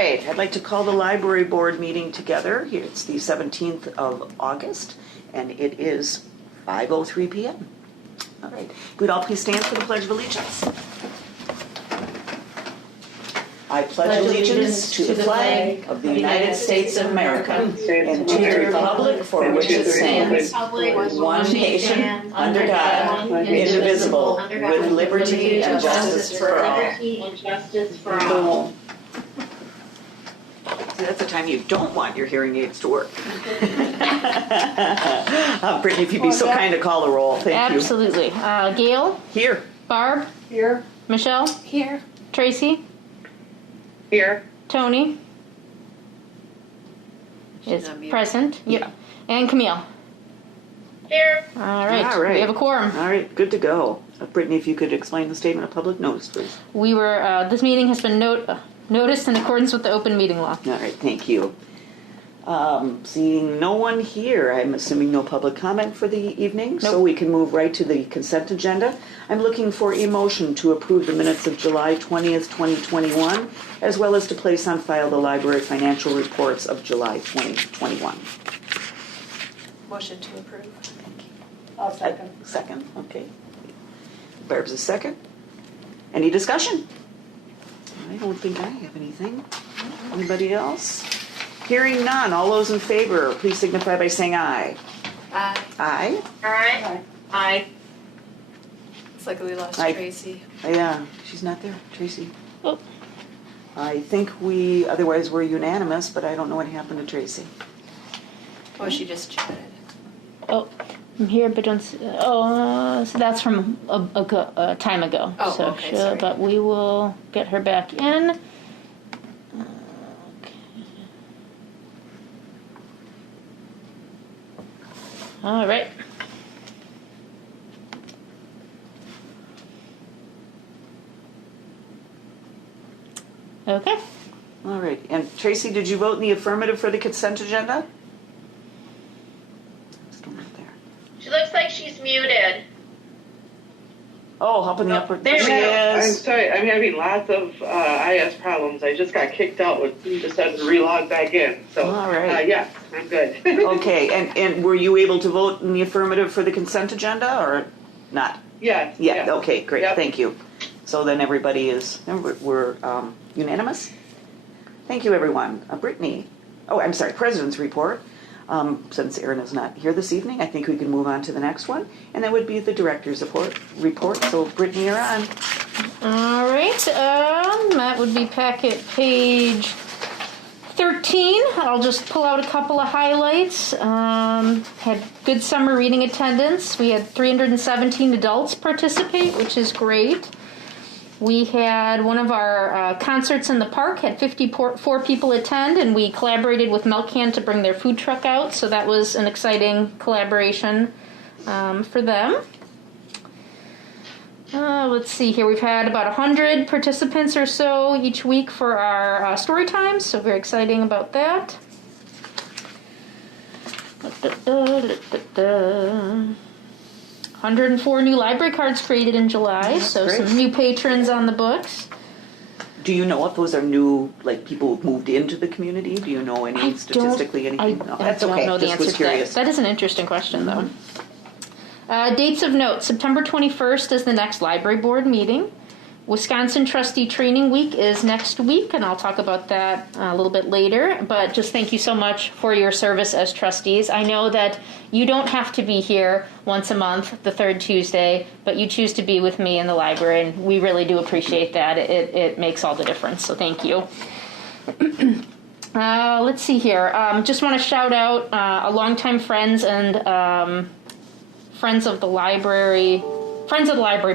right, I'd like to call the library board meeting together. It's the 17th of August, and it is 5:03 p.m. All right, we'd all please stand for the Pledge of Allegiance. I pledge allegiance to the flag of the United States of America and to the republic for which it stands, one nation, under God, indivisible, with liberty and justice for all. See, that's the time you don't want your hearing aids to work. Brittany, if you'd be so kind to call the roll. Thank you. Absolutely. Gail? Here. Barb? Here. Michelle? Here. Tracy? Here. Tony? Is present. Yep. Yeah. And Camille? Here. All right. All right. We have a quorum. All right, good to go. Brittany, if you could explain the statement of public notice, please. We were, this meeting has been noticed in accordance with the open meeting law. All right, thank you. Seeing no one here, I'm assuming no public comment for the evening, so Nope. we can move right to the consent agenda. I'm looking for a motion to approve the minutes of July 20th, 2021, as well as to place on file the library financial reports of July 2021. Motion to approve. Thank you. I'll second. Second, okay. Barb's a second. Any discussion? I don't think I have anything. Anybody else? Hearing none, all those in favor, please signify by saying aye. Aye. Aye? Aye. Aye. It's like we lost Aye. Tracy. Yeah, she's not there, Tracy. Oh. I think otherwise we're unanimous, but I don't know what happened to Tracy. Oh, she just chatted. Oh, I'm here, but don't. So that's from a time ago. Oh, so okay, sorry. But we will get her back in. All right. Okay. All right, and Tracy, did you vote in the affirmative for the consent agenda? Still not there. She looks like she's muted. Oh, up in the upper, there she I'm is. sorry, I'm having lots of IS problems. I just got kicked out and just had to relog back in. So, All right. yes, I'm good. Okay, and were you able to vote in the affirmative for the consent agenda or not? Yes. Yeah, yes. okay, great, Yep. thank you. So then everybody is, we're unanimous? Thank you, everyone. Brittany, I'm sorry, President's report. Since Erin is not here this evening, I think we can move on to the next one, and that would be the Director's report. So Brittany, you're on. All right, that would be packet page 13. I'll just pull out a couple of highlights. Had good summer reading attendance. We had 317 adults participate, which is great. We had one of our concerts in the park, had 54 people attend, and we collaborated with Milk Can to bring their food truck out, so that was an exciting collaboration for them. Let's see here, we've had about 100 participants or so each week for our story times, so very exciting about that. 104 new library cards created in July, so great. some new patrons on the books. Do you know if those are new, like people who've moved into the community? Do you know any statistically anything? No, that's I don't okay. know the Just answer was to curious. that. That is an interesting question, though. Dates of note. September 21st is the next library board meeting. Wisconsin Trustee Training Week is next week, and I'll talk about that a little bit later. But just thank you so much for your service as trustees. I know that you don't have to be here once a month, the third Tuesday, but you choose to be with me in the library, and we really do appreciate that. It makes all the difference, so thank you. Let's see here. Just want to shout out a longtime friends and friends of the library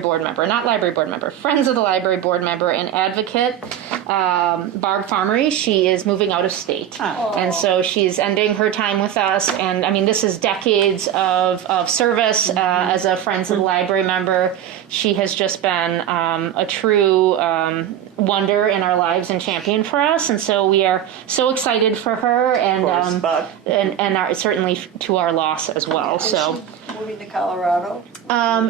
board member, not library board member, friends of the library board member and advocate, Barb Farmery. She is moving out of state. And so she's ending her time with us. And I mean, this is decades of service as a Friends of the Library member. She has just been a true wonder in our lives and champion for us. And so we are so excited for her and certainly to our loss as well. So. Moving to Colorado?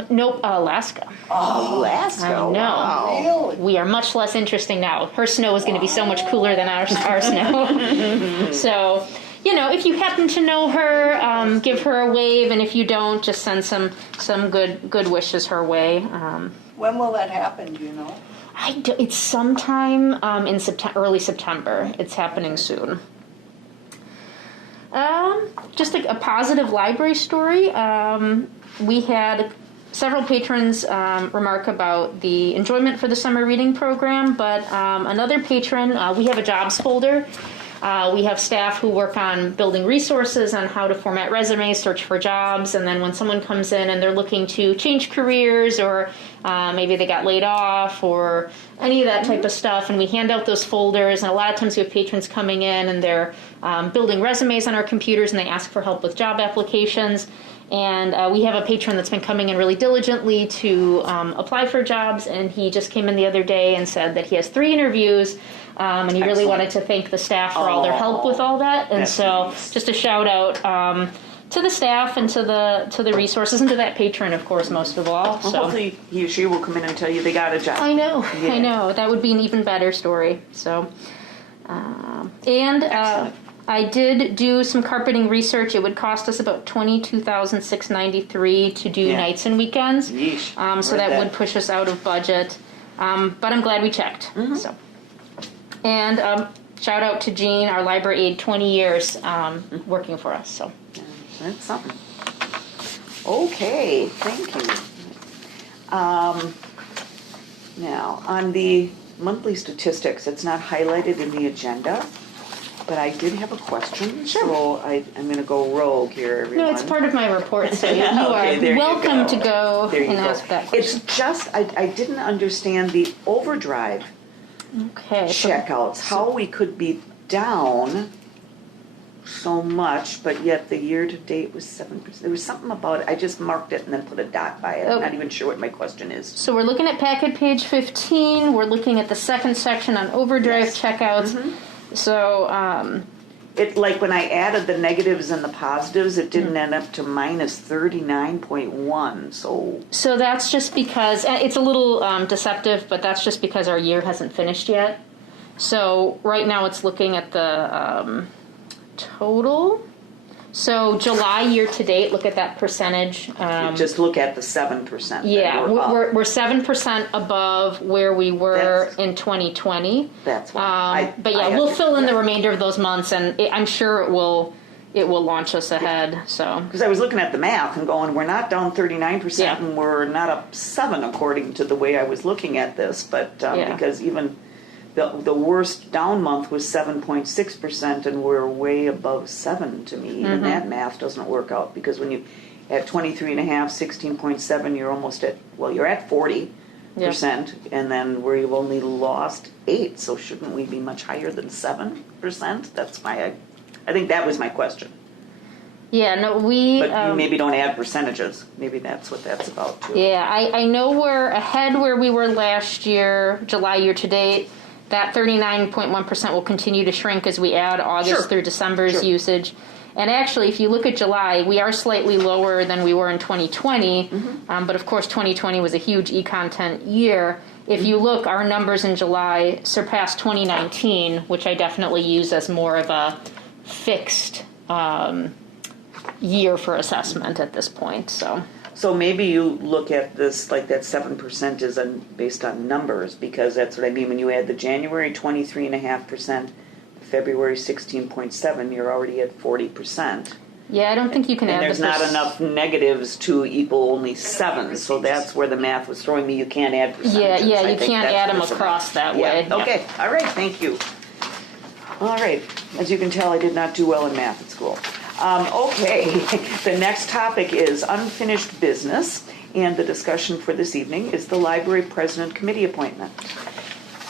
Nope, Alaska. Oh, Alaska. I know. Wow. Really? We are much less interesting now. Her her snow is going to be so much cooler than our snow. So, if you happen to know her, give her a wave, and if you don't, just send some good wishes her way. When will that happen, do you know? It's sometime in early September. It's happening soon. Just a positive library story. We had several patrons remark about the enjoyment for the summer reading program, but another patron, we have a jobs folder. We have staff who work on building resources on how to format resumes, search for jobs, and then when someone comes in and they're looking to change careers or maybe they got laid off or any of that type of stuff, and we hand out those folders, and a lot of times we have patrons coming in and they're building resumes on our computers and they ask for help with job applications. And we have a patron that's been coming in really diligently to apply for jobs, and he just came in the other day and said that he has 3 interviews, and he really wanted to thank the staff for all their help with all that. And so just a shout out to the staff and to the resources and to that patron, of course, most of all. Well, so hopefully he or she will come in and tell you they got a job. I know, Yeah. I know. That would be an even better story. So, I did do some carpeting research. It would cost us about $22,693 to do nights and weekends. Yeesh. So that would push us out of budget. But I'm glad we checked. Mm-hmm. So, and shout out to Jean, our library aide, 20 years working for us. So That's something. Okay, thank you. Now, on the monthly statistics, it's not highlighted in the agenda, but I did have a question, so I'm going to go rogue here, everyone. no, it's part of my report. So you Okay, there are you welcome to go There you and go. ask that question. It's just, I didn't understand the overdrive Okay. So, checkouts, how we could be down so much, but yet the year-to-date was 7%. There was something about it. I just marked it and then put a dot by it. I'm not even sure what my question is. So we're looking at packet page 15. We're looking at the second section on overdrive checkouts. So, It, like when I added the negatives and the positives, it didn't end up to minus 39.1, so that's just because it's a little deceptive, but that's just because our year hasn't finished yet. So right now it's looking at the total. So July year to date, look at that percentage. just look at the 7%. Yeah, We're up. we're 7% above where we were That's- in 2020. That's why. But yeah, we'll fill in the remainder of those months, and I'm sure it will launch us ahead. So Because I was looking at the math and going, we're not down 39% Yeah. and we're not up 7 according to the way I was looking at this. But because even the worst down month was 7.6% and we're way above 7 to me. Even that math doesn't work out because when you at 23.5, 16.7, you're almost at, you're at 40%. And then we've only lost 8. So shouldn't we be much higher than 7%? That's why I think that was my question. yeah, no, we. But you maybe don't add percentages. Maybe that's what that's about too. Yeah, I know we're ahead where we were last year, July year to date. That 39.1% will continue to shrink as we add August through December's usage. And actually, if you look at July, we are slightly lower than we were in 2020. But of course, 2020 was a huge e-content year. If you look, our numbers in July surpassed 2019, which I definitely use as more of a fixed year for assessment at this point. So maybe you look at this like that 7% is based on numbers, because that's what I mean. When you add the January 23.5%, February 16.7, you're already at 40%. Yeah, I don't think you can And add there's not enough negatives to equal only 7, so that's where the math was throwing me. You can't add percentages. Yeah, I you think can't that's add what them it's about. across that way. Yeah. Okay, all right, thank you. All right, as you can tell, I did not do well in math at school. Okay, the next topic is unfinished business, and the discussion for this evening is the library president committee appointment.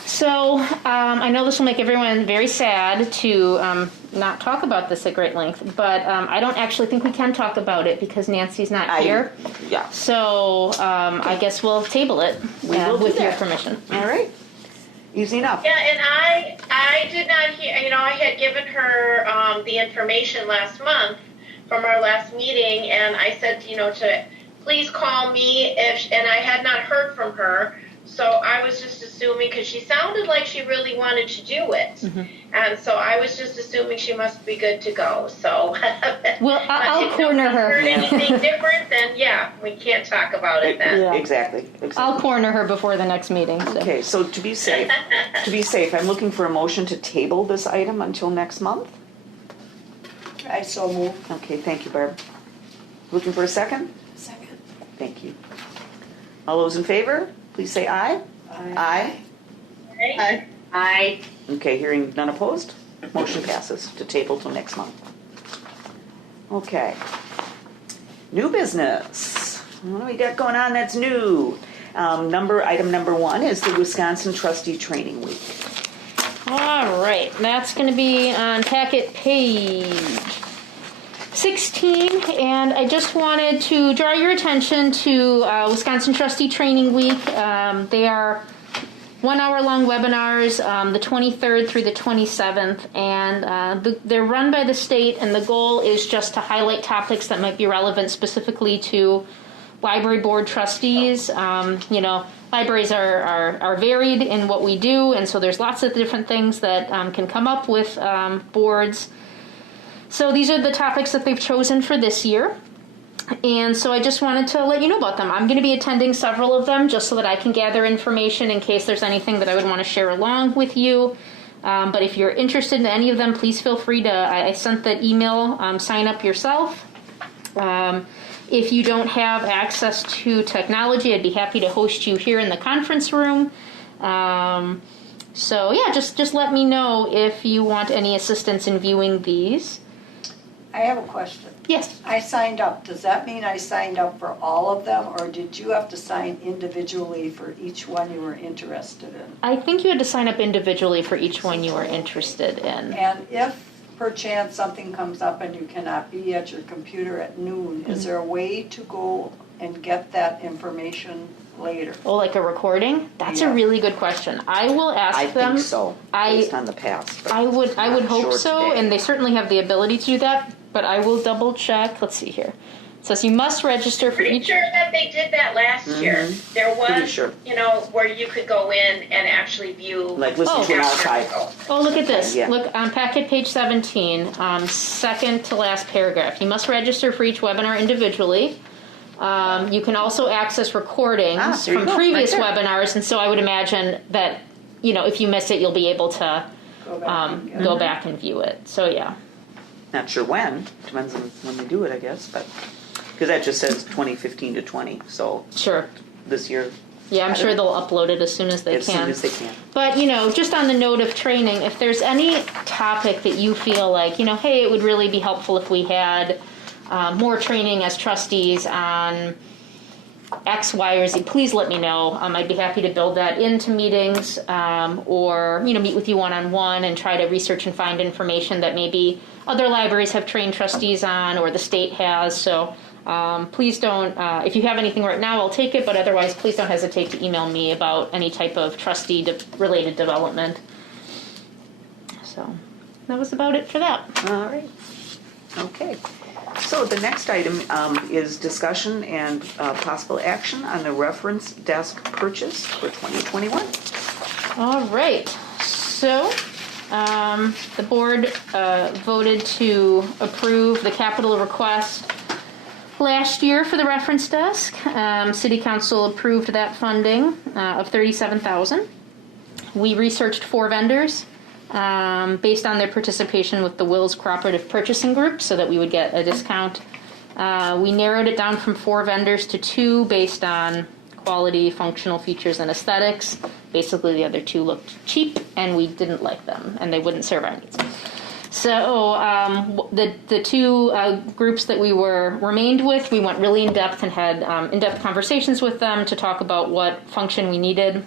So I know this will make everyone very sad to not talk about this at great length, but I don't actually think we can talk about it because Nancy's not here. Yeah. So I guess we'll table it We will do with your that. permission. All right, easy enough. Yeah, and I did not hear, I had given her the information last month from our last meeting, and I said, to please call me and I had not heard from her. So I was just assuming, because she sounded like she really wanted to do it. And so I was just assuming she must be good to go. So Well, I'll corner her. If you heard anything different, then yeah, we can't talk about it then. Yeah. Exactly. I'll corner her before the next meeting. So. Okay, so to be safe, I'm looking for a motion to table this item until next month. I so move. Okay, thank you, Barb. Looking for a second? Second. Thank you. All those in favor, please say aye. Aye. Aye. Aye. Okay, hearing none opposed, motion passes to table till next month. Okay. New business. What do we got going on that's new? Item number 1 is the Wisconsin Trustee Training Week. All right, that's going to be on packet page 16, and I just wanted to draw your attention to Wisconsin Trustee Training Week. They are 1-hour-long webinars, the 23rd through the 27th, and they're run by the state, and the goal is just to highlight topics that might be relevant specifically to library board trustees. Libraries are varied in what we do, and so there's lots of different things that can come up with boards. So these are the topics that they've chosen for this year. And so I just wanted to let you know about them. I'm going to be attending several of them just so that I can gather information in case there's anything that I would want to share along with you. But if you're interested in any of them, please feel free to, I sent the email, sign up yourself. If you don't have access to technology, I'd be happy to host you here in the conference room. So yeah, just let me know if you want any assistance in viewing these. I have a question. Yes. I signed up. Does that mean I signed up for all of them, or did you have to sign individually for each one you were interested in? I think you had to sign up individually for each one you were interested in. And if perchance something comes up and you cannot be at your computer at noon, is there a way to go and get that information later? Oh, like a recording? That's Yeah. a really good question. I will ask I them. think so, based on the past. but I would not hope sure so, today. and they certainly have the ability to do that, but I will double check. Let's see here. It says you must register for Pretty each. sure that they did that last year. There Pretty was, sure. where you could go in and actually view. Like listen to an archive. Oh, look at this. Yeah. Look on packet page 17, second to last paragraph. You must register for each webinar individually. You can also access recordings there you from go, previous right there. webinars, and so I would imagine that, if you miss it, you'll be able to Go back and get go it. back and view it. So yeah. Not sure when, depends on when they do it, I guess, but, because that just says 2015 to 20, so Sure. this year, Yeah, I'm sure they'll upload it as soon as they as can. soon as they can. But, just on the note of training, if there's any topic that you feel like, hey, it would really be helpful if we had more training as trustees on X, Y, or Z, please let me know. I'd be happy to build that into meetings or, meet with you one-on-one and try to research and find information that maybe other libraries have trained trustees on or the state has. So please don't, if you have anything right now, I'll take it, but otherwise please don't hesitate to email me about any type of trustee-related development. So that was about it for that. All right. Okay. So the next item is discussion and possible action on the reference desk purchase for 2021. All right. So the board voted to approve the capital request last year for the reference desk. City Council approved that funding of $37,000. We researched 4 vendors based on their participation with the Wills Cooperative Purchasing Group so that we would get a discount. We narrowed it down from 4 vendors to 2 based on quality, functional features, and aesthetics. Basically, the other 2 looked cheap, and we didn't like them, and they wouldn't serve our needs. So the 2 groups that we remained with, we went really in-depth and had in-depth conversations with them to talk about what function we needed.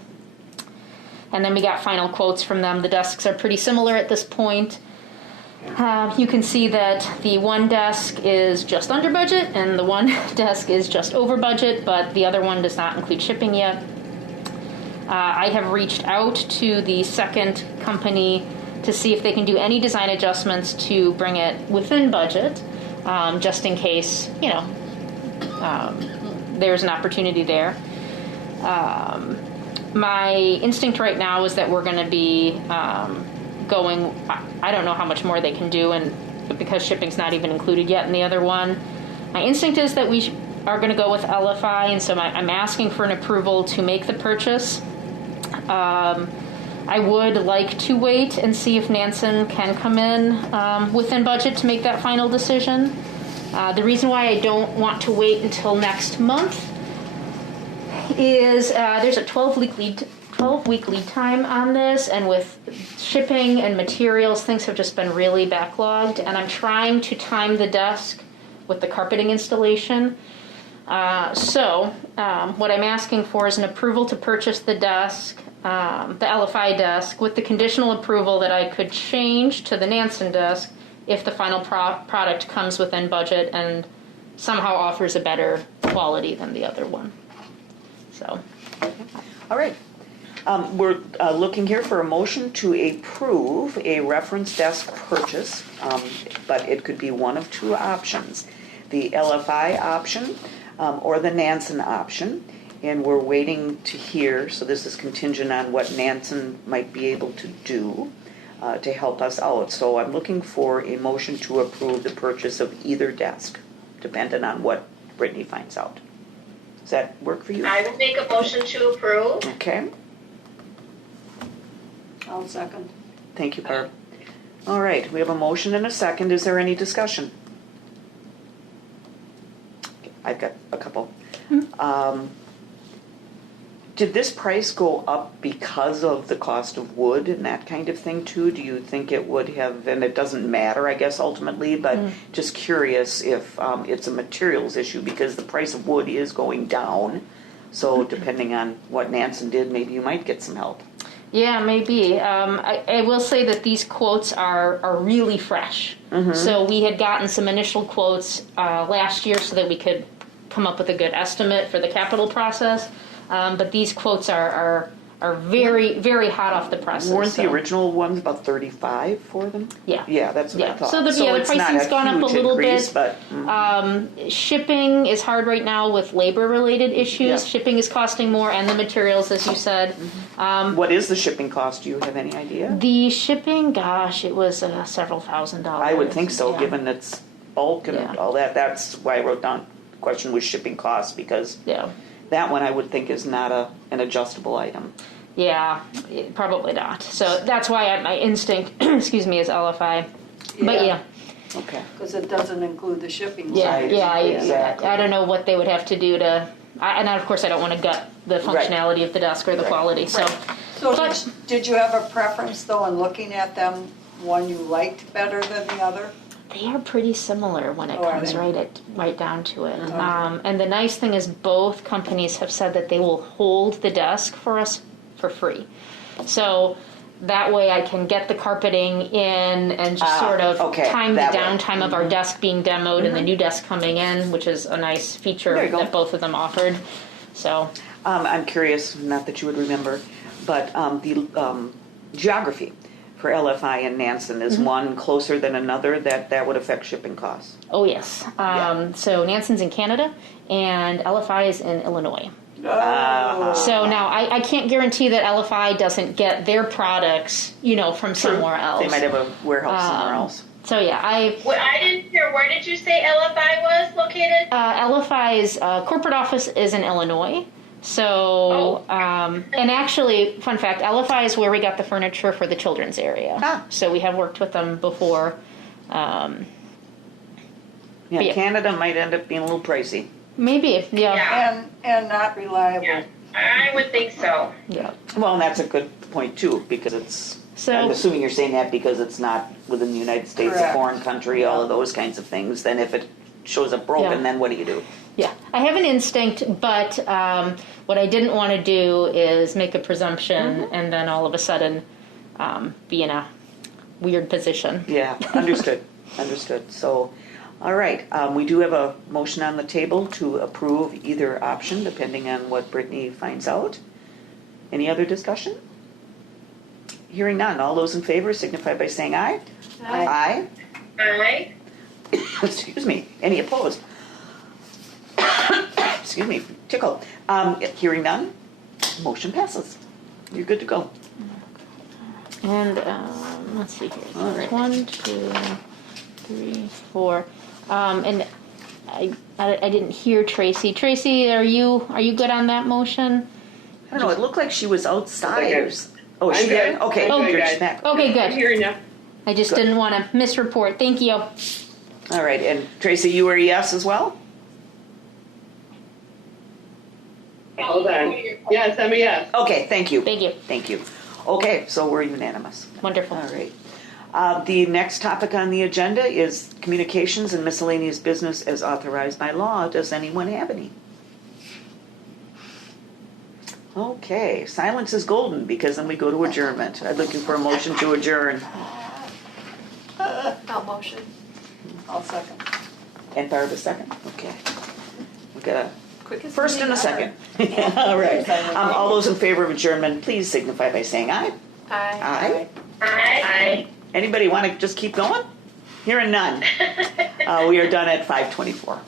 And then we got final quotes from them. The desks are pretty similar at this point. You can see that the one desk is just under budget and the one desk is just over budget, but the other one does not include shipping yet. I have reached out to the second company to see if they can do any design adjustments to bring it within budget, just in case, there's an opportunity there. my instinct right now is that we're going to be going. I don't know how much more they can do, but because shipping's not even included yet in the other one, my instinct is that we are going to go with LFI, and so I'm asking for an approval to make the purchase. I would like to wait and see if Nansen can come in within budget to make that final decision. The reason why I don't want to wait until next month is there's a 12-week lead time on this, and with shipping and materials, things have just been really backlogged, and I'm trying to time the desk with the carpeting installation. So what I'm asking for is an approval to purchase the desk, the LFI desk, with the conditional approval that I could change to the Nansen desk if the final product comes within budget and somehow offers a better quality than the other one. So, All right. We're looking here for a motion to approve a reference desk purchase, but it could be one of two options, the LFI option or the Nansen option. And we're waiting to hear, so this is contingent on what Nansen might be able to do to help us out. So I'm looking for a motion to approve the purchase of either desk, depending on what Brittany finds out. Does that work for you? I would make a motion to approve. Okay. I'll second. Thank you, Barb. All right, we have a motion and a second. Is there any discussion? I've got a couple. Did this price go up because of the cost of wood and that kind of thing too? Do you think it would have, and it doesn't matter, I guess, ultimately, but just curious if it's a materials issue because the price of wood is going down. So depending on what Nansen did, maybe you might get some help. yeah, maybe. I will say that these quotes are really fresh. So we had gotten some initial quotes last year so that we could come up with a good estimate for the capital process. But these quotes are very, very hot off the presses. Weren't the original ones about 35 for them? Yeah. Yeah, that's what I thought. So the it's not pricing's gone up a huge little increase, bit. But Shipping is hard right now with labor-related issues. Yeah. Shipping is costing more, and the materials, as you said. what is the shipping cost? Do you have any idea? The shipping, gosh, it was several $1,000s. I would think so, Yeah. given its bulk and Yeah. all that. That's why I wrote down the question was shipping costs, because Yeah. that one I would think is not an adjustable item. Yeah, probably not. So that's why my instinct, excuse me, is LFI. But yeah, Okay. Because it doesn't include the shipping. yeah, Right, yeah. exactly. I don't know what they would have to do to, and of course I don't want to gut the functionality of the desk or the Right. quality. So, So but did you have a preference though in looking at them, one you liked better than the other? they are pretty similar when it Oh, are comes they? right down to it. And the nice thing is both companies have said that they will hold the desk for us for free. So that way I can get the carpeting in and just sort of okay, time the that way. downtime of our desk being demoed and the new desk coming in, which is a nice feature There you go. that both of them offered. So, I'm curious, not that you would remember, but the geography for LFI and Nansen, is one closer than another that would affect shipping costs? oh yes. So Nansen's in Canada and LFI is in Illinois. Oh. So now I can't guarantee that LFI doesn't get their products, from somewhere else. They might have a warehouse somewhere else. So yeah, Well, I didn't hear, where did you say LFI was located? LFI's corporate office is in Illinois. So, and actually, fun fact, LFI is where we got the furniture for the children's area. Ah. So we have worked with them before. Yeah, yeah. Canada might end up being a little pricey. Maybe, yeah. Yeah. And not reliable. Yeah, I would think so. Yeah. Well, and that's a good point too, because it's, So- I'm assuming you're saying that because it's not within the United States, a Correct. foreign country, all of those kinds of things. Then if it shows up broken, Yeah. then what do you do? Yeah, I have an instinct, but what I didn't want to do is make a presumption and then all of a sudden be in a weird position. Yeah, understood, understood. So, all right, we do have a motion on the table to approve either option, depending on what Brittany finds out. Any other discussion? Hearing none, all those in favor signify by saying aye. Aye. Aye. Excuse me, any opposed? Excuse me, tickle. Hearing none, Motion passes. You're good to go. And let's see here. So All it's right. 1, 2, 3, 4. And I didn't hear Tracy. Tracy, are you good on that motion? I don't know, it looked like she was outside. Okay. or s- Oh, is I'm she there? good. Okay, I'm good, good, guys. she's back. Okay, I'm good. hearing you. I just Good. didn't want to misreport. Thank you. All right, and Tracy, you were a yes as well? Hold on. Yes, I'm a yes. Okay, thank you. Thank you. Thank you. Okay, so we're unanimous. Wonderful. All right. The next topic on the agenda is communications and miscellaneous business as authorized by law. Does anyone have any? Okay, silence is golden because then we go to adjournment. I'm looking for a motion to adjourn. I'll motion. I'll second. And Barb a second? Okay. We got a Quickest first and a meeting second. All right. All those in favor of adjournment, please signify by saying aye. ever. Aye. Aye. Anybody want to just keep going? Hearing none. We are done at 5:24.